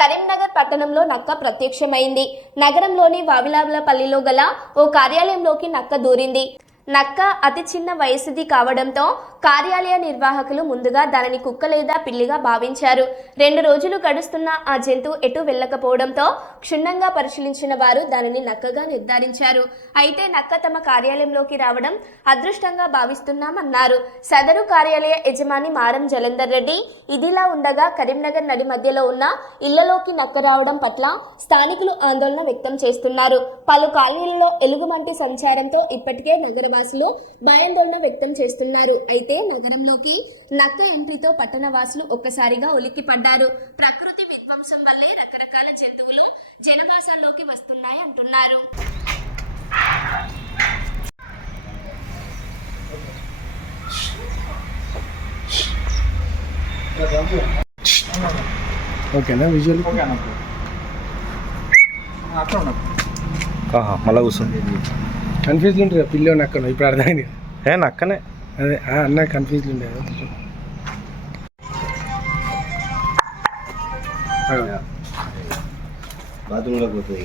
కరీంనగర్ పట్టణంలో నక్క ప్రత్యక్షమైంది. నగరంలోని వావిలాలపల్లిలో గల ఓ కార్యాలయంలోకి నక్క దూరింది. నక్క అతి చిన్న వయసుది కావడంతో కార్యాలయ నిర్వాహకులు ముందుగా దానిని కుక్క లేదా పిల్లిగా భావించారు. 2 రోజులు గడుస్తున్న ఆ జంతువు ఎటు వెళ్ళకపోవడంతో క్షుణ్ణంగా పరిశీలించిన వారు దానిని నక్కగా నిర్ధారించారు. అయితే నక్క తమ కార్యాలయంలోకి రావడం అదృష్టంగా భావిస్తున్నామన్నారు. సదరు కార్యాలయ యజమాని మారం జలంధర్ రెడ్డి. ఇదిలా ఉండగా కరీంనగర్ నడి మధ్యలో ఉన్న ఇళ్లలోకి నక్క రావడం పట్ల స్థానికులు ఆందోళన వ్యక్తం చేస్తున్నారు. పలు కాలనీలలో ఎలుగుబంటి సంచారంతో ఇప్పటికే నగరవాసులు భయాందోళన వ్యక్తం చేస్తున్నారు. అయితే నగరంలోకి నక్క ఎంట్రీతో పట్టణవాసులు ఒక్కసారిగా ఉలిక్కిపడ్డారు. ప్రకృతి విధ్వంసం వల్లే రకరకాల జంతువులు జనవాసాల్లోకి వస్తున్నాయి అంటున్నారు. ఓకేనా విజువల్ మళ్ళా కూర్చోండి. కన్ఫ్యూజ్లు ఉంటుంది పిల్లో నక్కను ఇప్పుడు అర్థమైంది. నక్కనే అదే అన్న కన్ఫ్యూజ్లు ఉండేది. బాత్రూంలోకి పోతుంది.